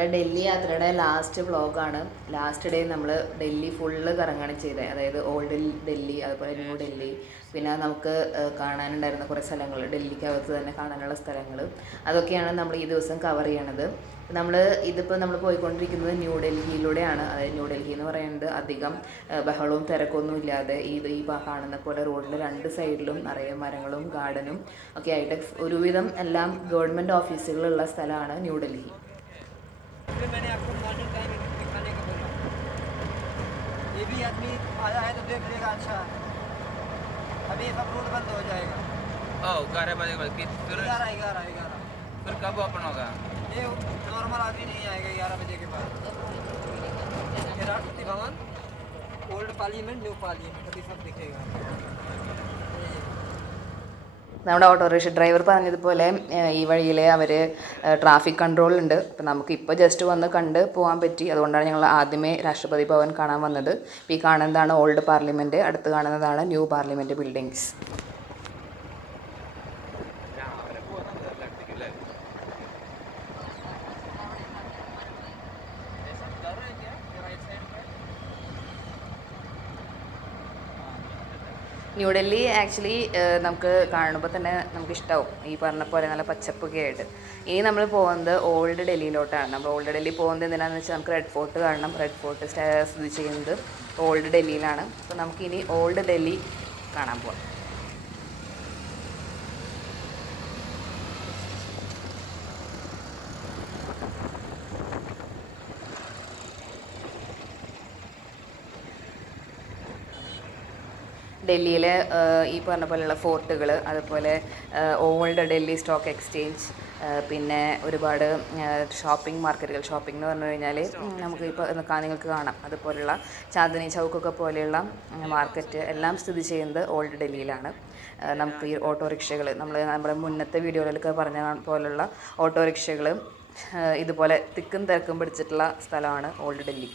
നമ്മുടെ ഡൽഹി യാത്രയുടെ ലാസ്റ്റ് വ്ളോഗാണ്. ലാസ്റ്റ് ഡേ നമ്മൾ ഡൽഹി ഫുള്ള് കറങ്ങുകയാണ് ചെയ്തത്. അതായത് ഓൾഡ് ഡൽഹി, അതുപോലെ ന്യൂ ഡൽഹി, പിന്നെ നമുക്ക് കാണാനുണ്ടായിരുന്ന കുറേ സ്ഥലങ്ങൾ, ഡൽഹിക്കകത്ത് തന്നെ കാണാനുള്ള സ്ഥലങ്ങൾ, അതൊക്കെയാണ് നമ്മൾ ഈ ദിവസം കവർ ചെയ്യണത്. ഇതിപ്പോൾ നമ്മൾ പോയിക്കൊണ്ടിരിക്കുന്നത് ന്യൂ ഡൽഹിയിലൂടെയാണ്. അതായത് ന്യൂ ഡൽഹി എന്ന് പറയുന്നത് അധികം ബഹളവും തിരക്കൊന്നും ഇല്ലാതെ ഈ കാണുന്ന പോലെ റോഡിൻ്റെ രണ്ട് സൈഡിലും നിറയെ മരങ്ങളും ഗാർഡനും ഒക്കെ ആയിട്ട് ഒരുവിധം എല്ലാം ഗവൺമെൻറ് ഓഫീസുകളുള്ള സ്ഥലമാണ് ന്യൂ ഡൽഹി. मैंने आपको मॉर्निंग टाइम दिखाने का बोला, ये भी आदमी आया है तो देख लेगा। अच्छा अभी सब रोड बंद हो जाएगा। 11 बजे फिर 11 फिर कब ओपन होगा? ये नॉर्मल आदमी नहीं आएगा 11 बजे के बाद। ये Rashtrapati Bhavan, old parliament, new parliament अभी सब दिखेगा। നമ്മുടെ ഓട്ടോറിക്ഷ ഡ്രൈവർ പറഞ്ഞതുപോലെ ഈ വഴിയിൽ അവർ ട്രാഫിക് കൺട്രോൾ ഉണ്ട്. അപ്പോൾ നമുക്കിപ്പോൾ ജസ്റ്റ് വന്ന് കണ്ട് പോകാൻ പറ്റി. അതുകൊണ്ടാണ് ഞങ്ങൾ ആദ്യമേ രാഷ്ട്രപതി ഭവൻ കാണാൻ വന്നത്. ഇപ്പോൾ ഈ കാണുന്നതാണ് ഓൾഡ് പാർലമെൻറ്റ്, അടുത്ത് കാണുന്നതാണ് new parliament buildings. New Delhi actually നമുക്ക് കാണുമ്പോൾ തന്നെ നമുക്ക് ഇഷ്ടമാവും, ഈ പറഞ്ഞ പോലെ നല്ല പച്ചപ്പൊക്കെ ആയിട്ട്. ഇനി നമ്മൾ പോകുന്നത് ഓൾഡ് ഡൽഹിയിലോട്ടാണ്. നമ്മൾ ഓൾഡ് ഡൽഹി പോകുന്നത് എന്തിനാണെന്ന് വെച്ചാൽ നമുക്ക് റെഡ് ഫോർട്ട് കാണണം. റെഡ് ഫോർട്ട് സ്ഥിതി ചെയ്യുന്നത് ഓൾഡ് ഡൽഹിയിലാണ്. അപ്പോൾ നമുക്കിനി ഓൾഡ് ഡൽഹി കാണാൻ പോകാം. ഡൽഹിയിലെ ഈ പറഞ്ഞ പോലെയുള്ള ഫോർട്ടുകൾ, അതുപോലെ ഓൾഡ് ഡൽഹി സ്റ്റോക്ക് എക്സ്ചേഞ്ച്, പിന്നെ ഒരുപാട് ഷോപ്പിംഗ് മാർക്കറ്റുകൾ. ഷോപ്പിംഗ് എന്ന് പറഞ്ഞു കഴിഞ്ഞാൽ നമുക്കിപ്പോൾ നിങ്ങൾക്ക് കാണാം, അതുപോലെയുള്ള ചാന്ദിനി ചൗക്കൊക്കെ പോലെയുള്ള മാർക്കറ്റ് എല്ലാം സ്ഥിതി ചെയ്യുന്നത് ഓൾഡ് ഡൽഹിയിലാണ്. നമുക്ക് ഈ ഓട്ടോറിക്ഷകൾ, നമ്മുടെ മുന്നത്തെ വീഡിയോയിലൊക്കെ പറഞ്ഞ പോലുള്ള ഓട്ടോറിക്ഷകൾ ഇതുപോലെ തിക്കും തിരക്കും പിടിച്ചിട്ടുള്ള സ്ഥലമാണ് ഓൾഡ് ഡൽഹി.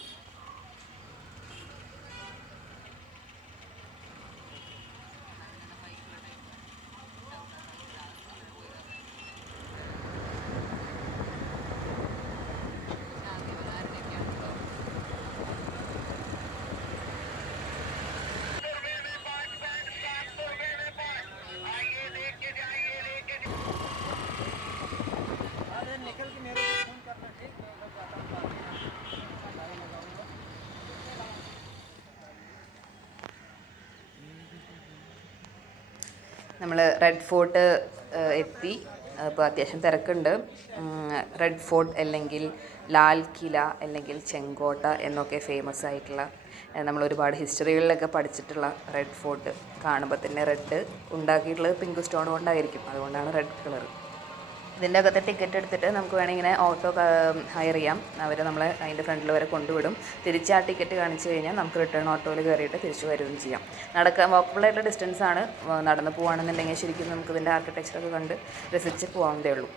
നമ്മൾ റെഡ് ഫോർട്ട് എത്തി. ഇപ്പോൾ അത്യാവശ്യം തിരക്കുണ്ട്. റെഡ് ഫോർട്ട് അല്ലെങ്കിൽ ലാൽ കില അല്ലെങ്കിൽ ചെങ്കോട്ട എന്നൊക്കെ ഫേമസ് ആയിട്ടുള്ള, നമ്മൾ ഒരുപാട് ഹിസ്റ്ററികളിലൊക്കെ പഠിച്ചിട്ടുള്ള റെഡ് ഫോർട്ട്. കാണുമ്പോൾ തന്നെ റെഡ് ഉണ്ടാക്കിയിട്ടുള്ളത് പിങ്ക് സ്റ്റോൺ കൊണ്ടായിരിക്കും, അതുകൊണ്ടാണ് റെഡ് കളർ. ഇതിൻ്റെ അകത്തെ ടിക്കറ്റ് എടുത്തിട്ട് നമുക്ക് വേണമെങ്കിൽ ഇങ്ങനെ ഓട്ടോ ഹയർ ചെയ്യാം. അവർ നമ്മളെ അതിൻ്റെ ഫ്രണ്ടിൽ വരെ കൊണ്ടുവിടും. തിരിച്ച് ആ ടിക്കറ്റ് കാണിച്ച് കഴിഞ്ഞാൽ നമുക്ക് റിട്ടേൺ ഓട്ടോയിൽ കയറിയിട്ട് തിരിച്ച് വരികയും ചെയ്യാം. വാക്കബിളായിട്ടുള്ള ഡിസ്റ്റൻസാണ്. നടന്ന് പോകുകയാണെന്നുണ്ടെങ്കിൽ ശരിക്കും നമുക്ക് ഇതിൻ്റെ ആർക്കിടെക്ചറൊക്കെ കണ്ട് രസിച്ച് പോകാവുന്നതേ ഉള്ളൂ.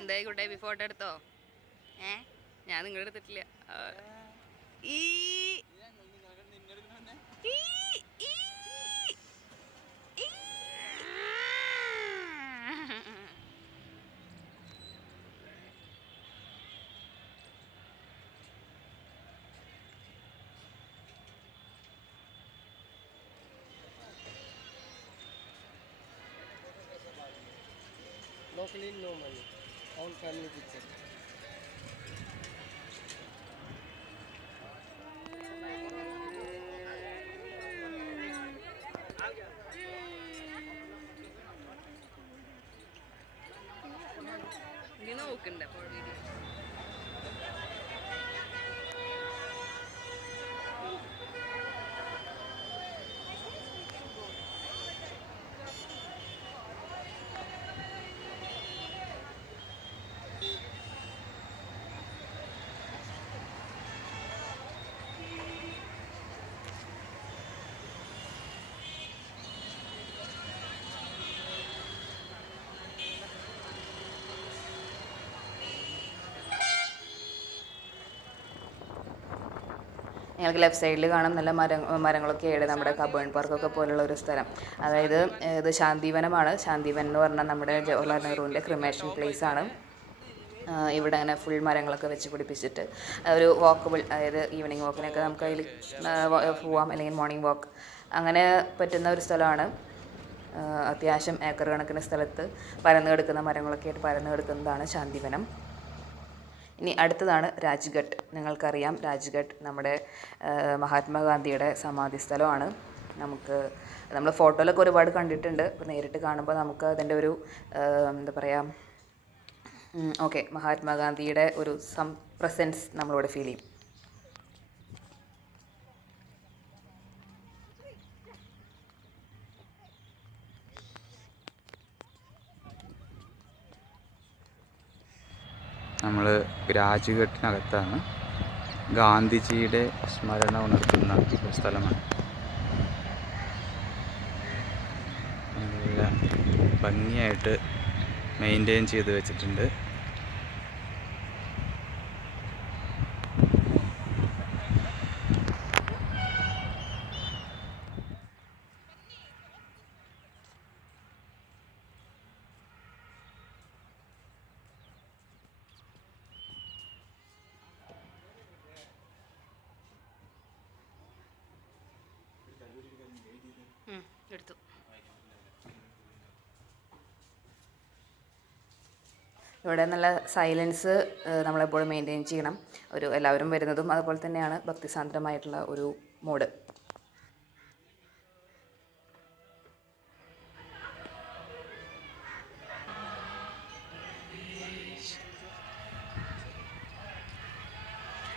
എന്തായി കുട്ടേ, ഫോട്ടോ എടുത്തോ? ഞാൻ നിങ്ങളുടെ എടുത്തിട്ടില്ല. ഈ No clean, no money. All family picture. നീ നോക്കണ്ട അപ്പോൾ വീഡിയോ. ഞങ്ങൾക്ക് ലെഫ്റ്റ് സൈഡിൽ കാണാം നല്ല മരങ്ങളൊക്കെയാണ് നമ്മുടെ കബേൺ പാർക്കൊക്കെ പോലുള്ള ഒരു സ്ഥലം. അതായത് ഇത് ശാന്തിവനമാണ്. ശാന്തിവനം എന്ന് പറഞ്ഞാൽ നമ്മുടെ ജവഹർലാൽ നെഹ്റുവിൻ്റെ ക്രിമേഷൻ പ്ലേസ് ആണ്. ഇവിടെ അങ്ങനെ ഫുൾ മരങ്ങളൊക്കെ വെച്ച് പിടിപ്പിച്ചിട്ട് ഒരു വാക്കബിൾ, അതായത് ഈവനിങ് വാക്കിനൊക്കെ നമുക്ക് അതിൽ പോവാം, അല്ലെങ്കിൽ മോർണിംഗ് വാക്ക് അങ്ങനെ പറ്റുന്ന ഒരു സ്ഥലമാണ്. അത്യാവശ്യം ഏക്കർ കണക്കിന് സ്ഥലത്ത് പരന്നു കിടക്കുന്ന മരങ്ങളൊക്കെ ആയിട്ട് പരന്നു കിടക്കുന്നതാണ് ശാന്തിവനം. ഇനി അടുത്തതാണ് രാജ്ഘട്ട്. നിങ്ങൾക്കറിയാം രാജ്ഘട്ട് നമ്മുടെ മഹാത്മാഗാന്ധിയുടെ സമാധി സ്ഥലമാണ്. നമ്മൾ ഫോട്ടോയിലൊക്കെ ഒരുപാട് കണ്ടിട്ടുണ്ട്. അപ്പോൾ നേരിട്ട് കാണുമ്പോൾ നമുക്ക് അതിൻ്റെ ഒരു എന്താ പറയുക, ഓക്കെ, മഹാത്മാഗാന്ധിയുടെ ഒരു പ്രസൻസ് നമ്മളിവിടെ ഫീൽ ചെയ്യും. നമ്മൾ രാജ്ഘട്ടിനകത്താണ്. ഗാന്ധിജിയുടെ സ്മരണ ഉണർത്തുന്ന ഒരു സ്ഥലമാണ്. നല്ല ഭംഗിയായിട്ട് മെയിൻറ്റെയിൻ ചെയ്ത് വെച്ചിട്ടുണ്ട്. എടുത്തു. ഇവിടെ നല്ല സൈലൻസ് നമ്മളെപ്പോഴും മെയിൻറ്റെയിൻ ചെയ്യണം. എല്ലാവരും വരുന്നതും അതുപോലെ തന്നെയാണ് ഭക്തിസാന്ദ്രമായിട്ടുള്ള ഒരു മോഡ്.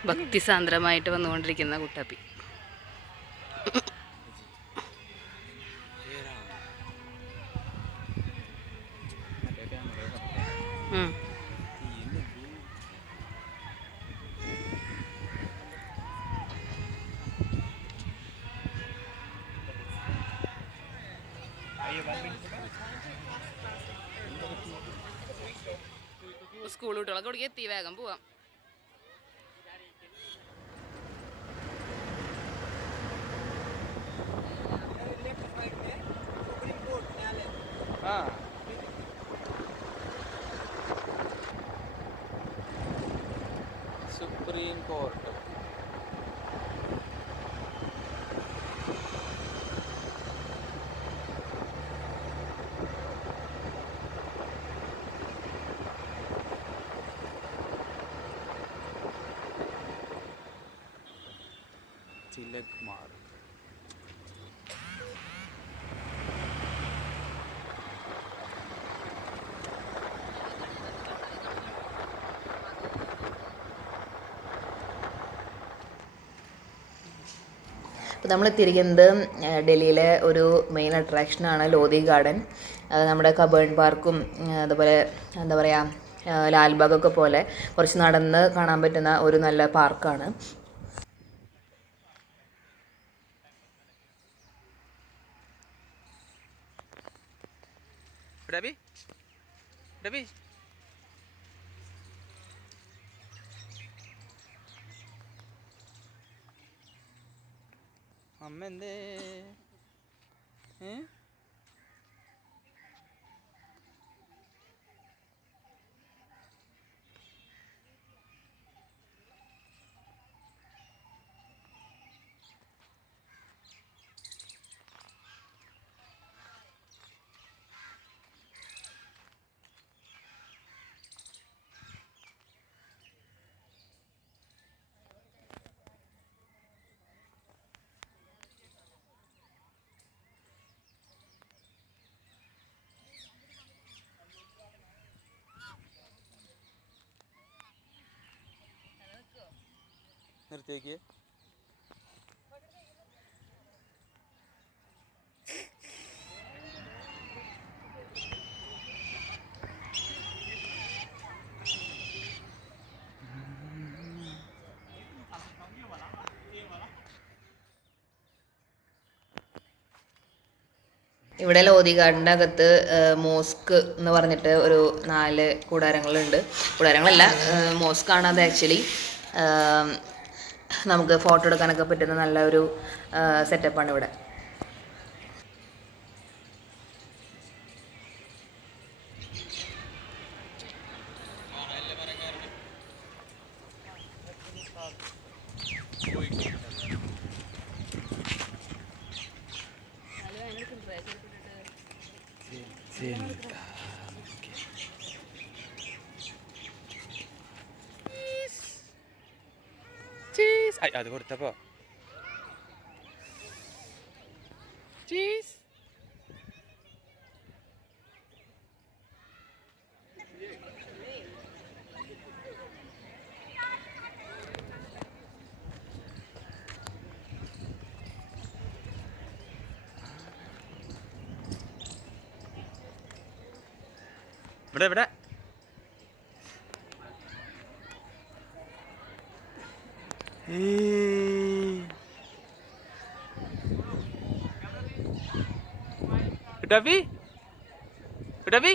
ഭക്തിസാന്ദ്രമായിട്ട് വന്നുകൊണ്ടിരിക്കുന്ന കുട്ടപ്പി. സ്കൂൾ കുട്ടികളൊക്കെ ഇവിടേക്ക് എത്തി, വേഗം പോവാം. Supreme court. തിലക് മാർഗ്. അപ്പോൾ നമ്മൾ എത്തിയിരിക്കുന്നത് ഡൽഹിയിലെ ഒരു മെയിൻ അട്രാക്ഷനാണ് ലോധി ഗാർഡൻ. അത് നമ്മുടെ കബേൺ പാർക്കും അതുപോലെ എന്താ പറയുക ലാൽബാഗൊക്കെ പോലെ കുറച്ച് നടന്ന് കാണാൻ പറ്റുന്ന ഒരു നല്ല പാർക്കാണ്. ഡബി ഡബി അമ്മ എന്തേ നിർത്തിയേക്ക്. ഇവിടെ ലോധി ഗാർഡൻ്റെ അകത്ത് മോസ്ക് എന്ന് പറഞ്ഞിട്ട് ഒരു 4 കൂടാരങ്ങളുണ്ട്. കൂടാരങ്ങളല്ല, മോസ്കാണ് അത് ആക്ച്വലി. നമുക്ക് ഫോട്ടോ എടുക്കാനൊക്കെ പറ്റുന്ന നല്ലൊരു സെറ്റപ്പാണ് ഇവിടെ. അത് കൊടുത്തപ്പോ ചീസ് ഇവിടെ ഡബി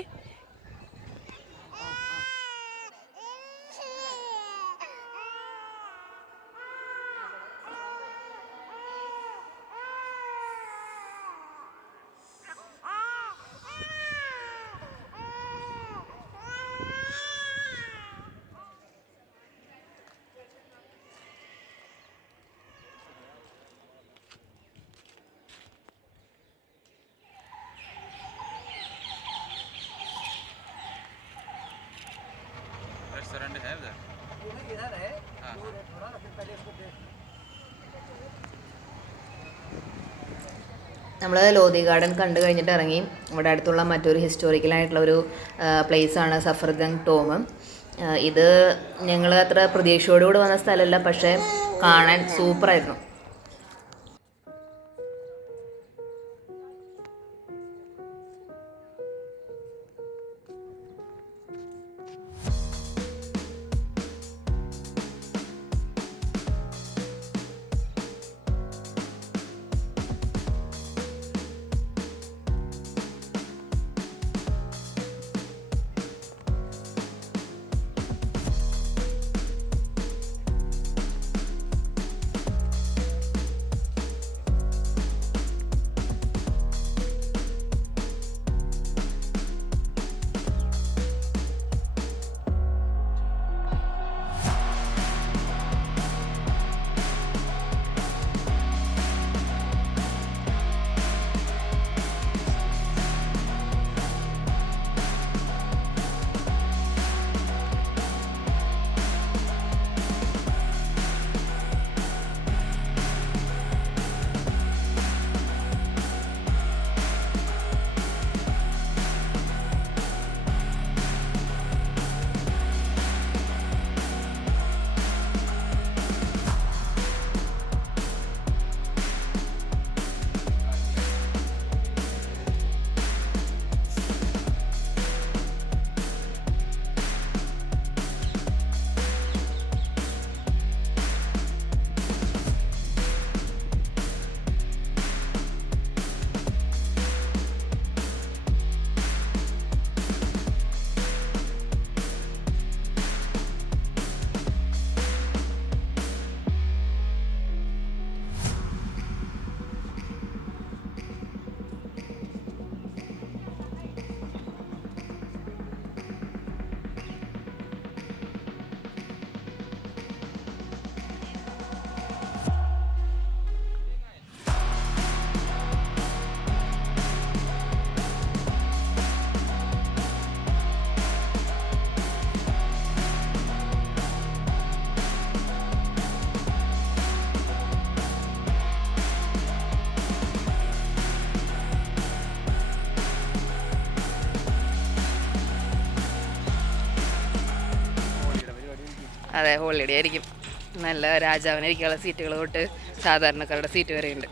रेस्टोरेंट है उधर इधर है हाँ। थोड़ा ना फिर पहले इसको देख നമ്മൾ ലോധി ഗാർഡൻ കണ്ടു കഴിഞ്ഞിട്ട് ഇറങ്ങി. ഇവിടെ അടുത്തുള്ള മറ്റൊരു ഹിസ്റ്റോറിക്കലായിട്ടുള്ള ഒരു പ്ലേസാണ് സഫർജംഗ് ടോം. ഇത് ഞങ്ങൾ അത്ര പ്രതീക്ഷയോടുകൂടി വന്ന സ്ഥലമല്ല, പക്ഷേ കാണാൻ സൂപ്പറായിരുന്നു. അതെ, ഹോളിഡേ ആയിരിക്കും. നല്ല രാജാവിനിരിക്കാനുള്ള സീറ്റുകൾ തൊട്ട് സാധാരണക്കാരുടെ സീറ്റ് വരെയുണ്ട്.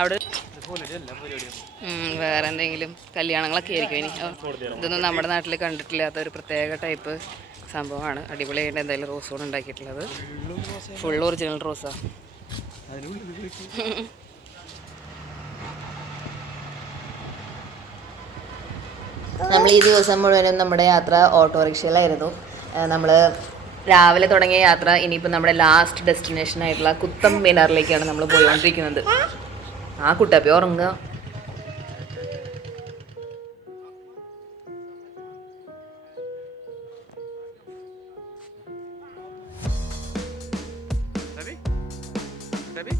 അവിടെ വേറെ എന്തെങ്കിലും കല്യാണങ്ങളൊക്കെ ആയിരിക്കും ഇനി. ഇതൊന്നും നമ്മുടെ നാട്ടിൽ കണ്ടിട്ടില്ലാത്ത ഒരു പ്രത്യേക ടൈപ്പ് സംഭവമാണ്. അടിപൊളിയായിട്ട് എന്തായാലും റോസ് കൊണ്ട് ഉണ്ടാക്കിയിട്ടുള്ളത്. ഫുൾ ഒറിജിനൽ റോസാണ്. നമ്മൾ ഈ ദിവസം മുഴുവനും നമ്മുടെ യാത്ര ഓട്ടോറിക്ഷയിലായിരുന്നു. നമ്മൾ രാവിലെ തുടങ്ങിയ യാത്ര ഇനിയിപ്പോൾ നമ്മുടെ ലാസ്റ്റ് ഡെസ്റ്റിനേഷൻ ആയിട്ടുള്ള കുത്തം മിനാറിലേക്കാണ് നമ്മൾ പോയിക്കൊണ്ടിരിക്കുന്നത്. ആ കുട്ടാപ്പി ഉറങ്ങുക. Debbie? Debbie?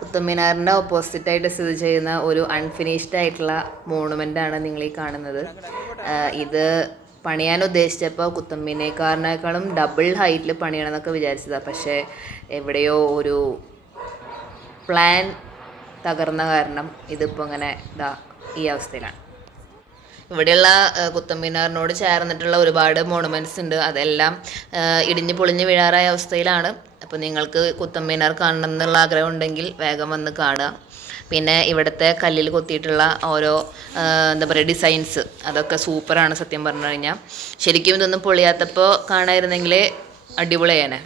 കുത്തബ് മിനാറിൻ്റെ ഓപ്പോസിറ്റായിട്ട് സ്ഥിതി ചെയ്യുന്ന ഒരു അൺഫിനിഷ്ഡ് ആയിട്ടുള്ള മോണുമെൻ്റാണ് നിങ്ങൾ ഈ കാണുന്നത്. ഇത് പണിയാൻ ഉദ്ദേശിച്ചപ്പോൾ കുത്തബ് മിനാറിനേക്കാളും ഡബിൾ ഹൈറ്റിൽ പണിയണമെന്നൊക്കെ വിചാരിച്ചതാണ്. പക്ഷേ എവിടെയോ ഒരു പ്ലാൻ തകർന്ന കാരണം ഇതിപ്പോൾ ഇങ്ങനെ ഈ അവസ്ഥയിലാണ്. ഇവിടെയുള്ള കുത്തബ് മിനാറിനോട് ചേർന്നിട്ടുള്ള ഒരുപാട് മോണുമെൻറ്റ്സ് ഉണ്ട്. അതെല്ലാം ഇടിഞ്ഞ് പൊളിഞ്ഞ് വീഴാറായ അവസ്ഥയിലാണ്. അപ്പോൾ നിങ്ങൾക്ക് കുത്തബ് മിനാർ കാണണം എന്നുള്ള ആഗ്രഹം ഉണ്ടെങ്കിൽ വേഗം വന്ന് കാണുക. പിന്നെ ഇവിടുത്തെ കല്ലിൽ കൊത്തിയിട്ടുള്ള ഓരോ എന്താ പറയുക ഡിസൈൻസ് അതൊക്കെ സൂപ്പറാണ് സത്യം പറഞ്ഞു കഴിഞ്ഞാൽ. ശരിക്കും ഇതൊന്നും പൊളിയാത്തപ്പോൾ കാണാതിരുന്നെങ്കിൽ അടിപൊളിയേനെ.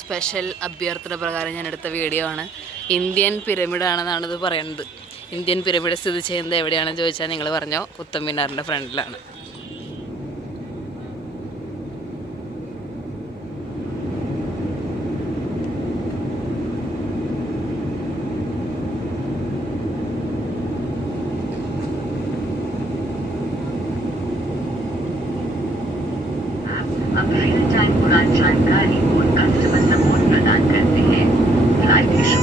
സ്പെഷ്യൽ അഭ്യർത്ഥന പ്രകാരം ഞാൻ എടുത്ത വീഡിയോ ആണ്. ഇന്ത്യൻ പിരമിഡ് ആണെന്നാണ് ഇത് പറയുന്നത്. ഇന്ത്യൻ പിരമിഡ് സ്ഥിതി ചെയ്യുന്നത് എവിടെയാണെന്ന് ചോദിച്ചാൽ നിങ്ങൾ പറഞ്ഞോ, കുത്തബ് മിനാറിൻ്റെ ഫ്രണ്ടിലാണ്. अब रियल टाइम उड़ान जानकारी और कस्टमर सपोर्ट प्रदान करते हैं. Flight issue